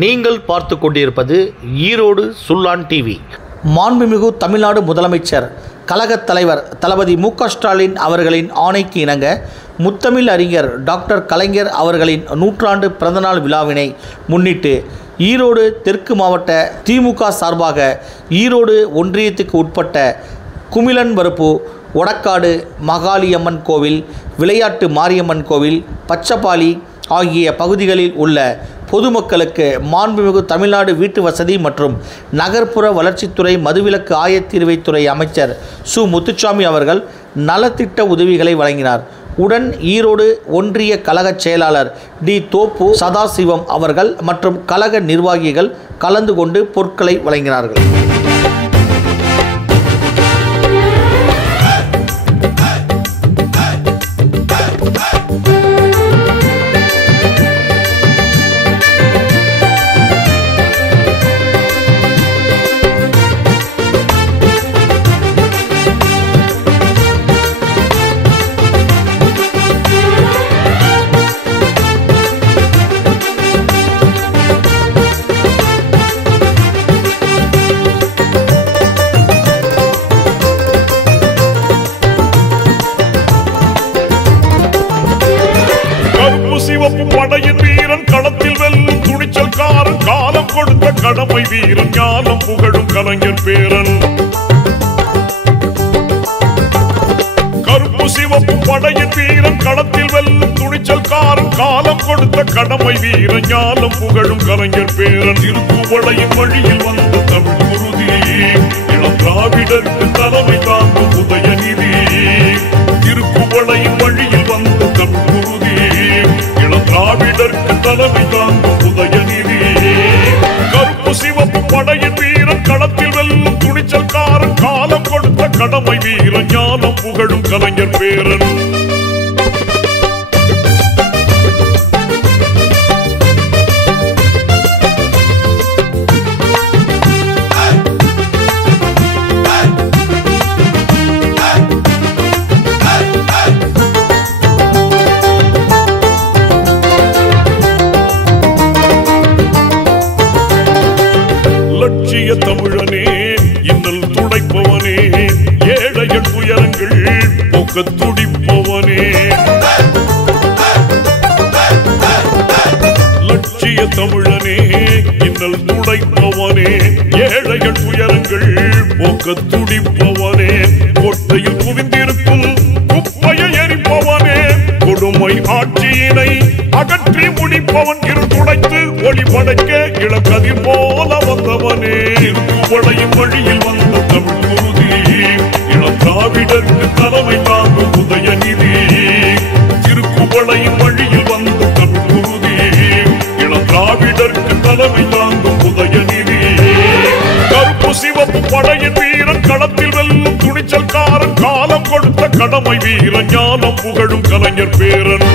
நீங்கள் பார்த்து கொண்டிருப்பது ஈரோடு சுல்லான் டிவி. மாண்புமிகு தமிழ்நாடு முதலமைச்சர் கழகத் தலைவர் தளபதி மு.க. ஸ்டாலின் அவர்களின் ஆணைக்கு இணங்க முத்தமிழ் அறிஞர் டாக்டர் கலைஞர் அவர்களின் நூற்றாண்டு பிறந்தநாள் விழாவினை முன்னிட்டு ஈரோடு தெற்கு மாவட்ட திமுக சார்பாக ஈரோடு ஒன்றியத்துக்கு உட்பட்ட குமிழன்வரப்பு, ஒடக்காடு மகாளியம்மன் கோவில், விளையாட்டு மாரியம்மன் கோவில், பச்சப்பாளி ஆகிய பகுதிகளில் உள்ள பொதுமக்களுக்கு மாண்புமிகு தமிழ்நாடு வீட்டு வசதி மற்றும் நகர்ப்புற வளர்ச்சித்துறை மதுவிலக்கு ஆயத்தீர்வைத்துறை அமைச்சர் சு. முத்துசாமி அவர்கள் நலத்திட்ட உதவிகளை வழங்கினார். உடன் ஈரோடு ஒன்றிய கழக செயலாளர் டி. தோப்பு சதாசிவம் அவர்கள் மற்றும் கழக நிர்வாகிகள் கலந்து கொண்டு பொருட்களை வழங்கினார்கள். சிவப்பு படையின் வீரன் களத்தில் வெல்லும் துணிச்சல்காரன், காலம் கொடுத்த கடமை வீரன், ஞானம் புகழும் கலைஞர் பேரன். கருப்பு சிவப்பு படையின் வீரன் களத்தில் வெல்லும் துணிச்சல்காரன், காலம் கொடுத்த கடமை வீரன், ஞானம் புகழும் கலைஞர் பேரன். திருப்புவளையின் வழியில் வந்த தமிழ் குருதி, இளம் திராவிடருக்கு தலைமை தாங்கும் உதயநிதி. திருப்புவளையின் வழியில் வந்த தமிழ் குருதி, திராவிடருக்கு தலைமை தாங்கும் உதயநிதி. கருப்பு சிவப்பு படையின் வீரன் களத்தில் வெல்லும் துணிச்சல்காரன், காலம் கொடுத்த கடமை வீரன், ஞானம் புகழும் கலைஞர் பேரன். லட்சிய தமிழனே, இன்னல் துடைப்பவனே, ஏழைகள் துயரங்கள் போக்க துடிப்பவனே. லட்சிய தமிழனே, இன்னல் துடைப்பவனே, ஏழைகள் துயரங்கள் போக்க துடிப்பவனே. கோட்டையில் குவிந்திருக்கும் குப்பையை எரிப்பவனே, கொடுமை ஆட்சியினை அகற்றி முடிப்பவன், இருந்துடைத்து ஒளி படைக்க இளக்கதிர் போல வந்தவனே. திருப்புவளையின் வழியில் வந்த தமிழ் குருதி, இளம் திராவிடருக்கு தலைமை தாங்கும் உதயநிதி. திருப்புவளையின் வழியில் வந்த தமிழ் குருதி, இளம் திராவிடருக்கு தலைமை தாங்கும் உதயநிதி. கருப்பு சிவப்பு படையின் வீரன் களத்தில் வெல்லும் துணிச்சல்காரன், காலம் கொடுத்த கடமை வீரன், ஞானம் புகழும் கலைஞர் பேரன்.